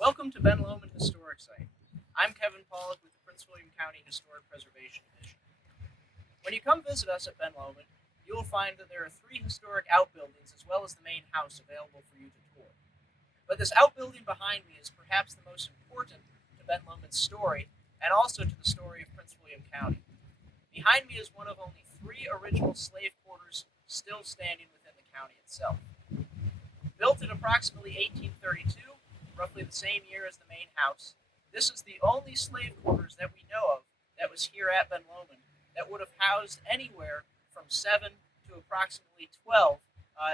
Welcome to Ben Lomond Historic Site. I'm Kevin Pollock with the Prince William County Historic Preservation Division. When you come visit us at Ben Lomond, you will find that there are 3 historic outbuildings as well as the main house available for you to tour. But this outbuilding behind me is perhaps the most important to Ben Lomond's story and also to the story of Prince William County. Behind me is one of only 3 original slave quarters still standing within the county itself. Built in approximately 1832, roughly the same year as the main house, this is the only slave quarters that we know of that was here at Ben Lomond that would have housed anywhere from 7 to approximately 12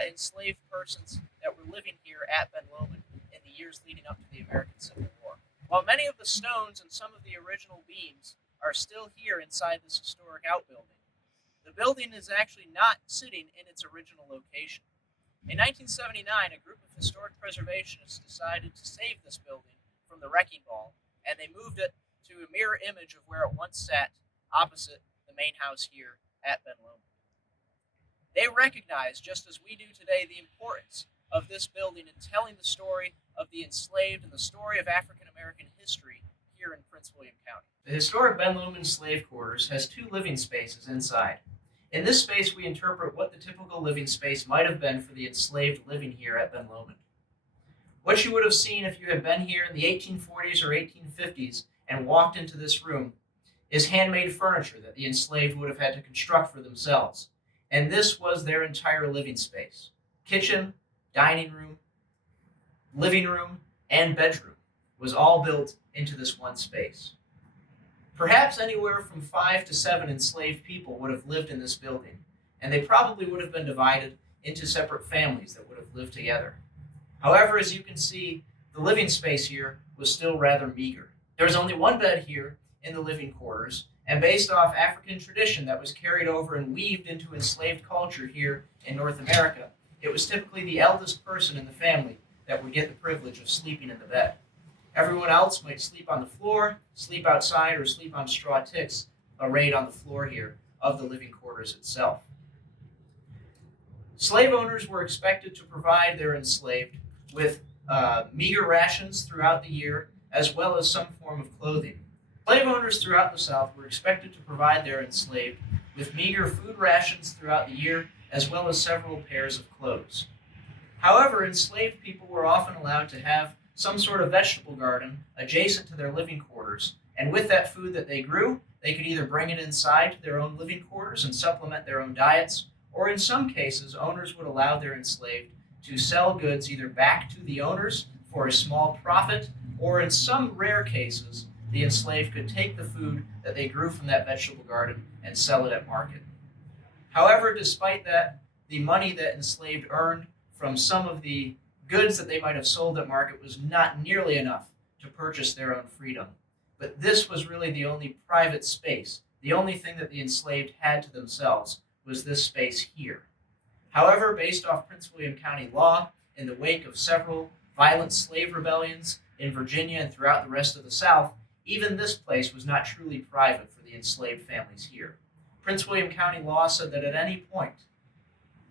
enslaved persons that were living here at Ben Lomond in the years leading up to the American Civil War. While many of the stones and some of the original beams are still here inside this historic outbuilding, the building is actually not sitting in its original location. In 1979, a group of historic preservationists decided to save this building from the wrecking ball, and they moved it to a mirror image of where it once sat opposite the main house here at Ben Lomond. They recognized, just as we do today, the importance of this building in telling the story of the enslaved and the story of African American history here in Prince William County. The historic Ben Lomond slave quarters has 2 living spaces inside. In this space, we interpret what the typical living space might have been for the enslaved living here at Ben Lomond. What you would have seen if you had been here in the 1840s or 1850s and walked into this room is handmade furniture that the enslaved would have had to construct for themselves. And this was their entire living space. Kitchen, dining room, living room, and bedroom was all built into this one space. Perhaps anywhere from 5 to 7 enslaved people would have lived in this building, and they probably would have been divided into separate families that would have lived together. However, as you can see, the living space here was still rather meager. There was only 1 bed here in the living quarters, and based off African tradition that was carried over and weaved into enslaved culture here in North America, it was typically the eldest person in the family that would get the privilege of sleeping in the bed. Everyone else might sleep on the floor, sleep outside, or sleep on straw ticks arrayed on the floor here of the living quarters itself. Slave owners were expected to provide their enslaved with meager rations throughout the year, as well as some form of clothing. Slave owners throughout the South were expected to provide their enslaved with meager food rations throughout the year, as well as several pairs of clothes. However, enslaved people were often allowed to have some sort of vegetable garden adjacent to their living quarters, and with that food that they grew, they could either bring it inside to their own living quarters and supplement their own diets, or in some cases, owners would allow their enslaved to sell goods either back to the owners for a small profit, or in some rare cases, the enslaved could take the food that they grew from that vegetable garden and sell it at market. However, despite that, the money that enslaved earned from some of the goods that they might have sold at market was not nearly enough to purchase their own freedom. But this was really the only private space. The only thing that the enslaved had to themselves was this space here. However, based off Prince William County law, in the wake of several violent slave rebellions in Virginia and throughout the rest of the South, even this place was not truly private for the enslaved families here. Prince William County law said that at any point,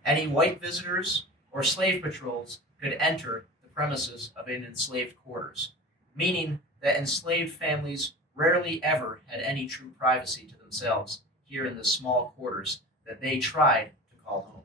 any white visitors or slave patrols could enter the premises of an enslaved quarters, meaning that enslaved families rarely ever had any true privacy to themselves here in the small quarters that they tried to call home.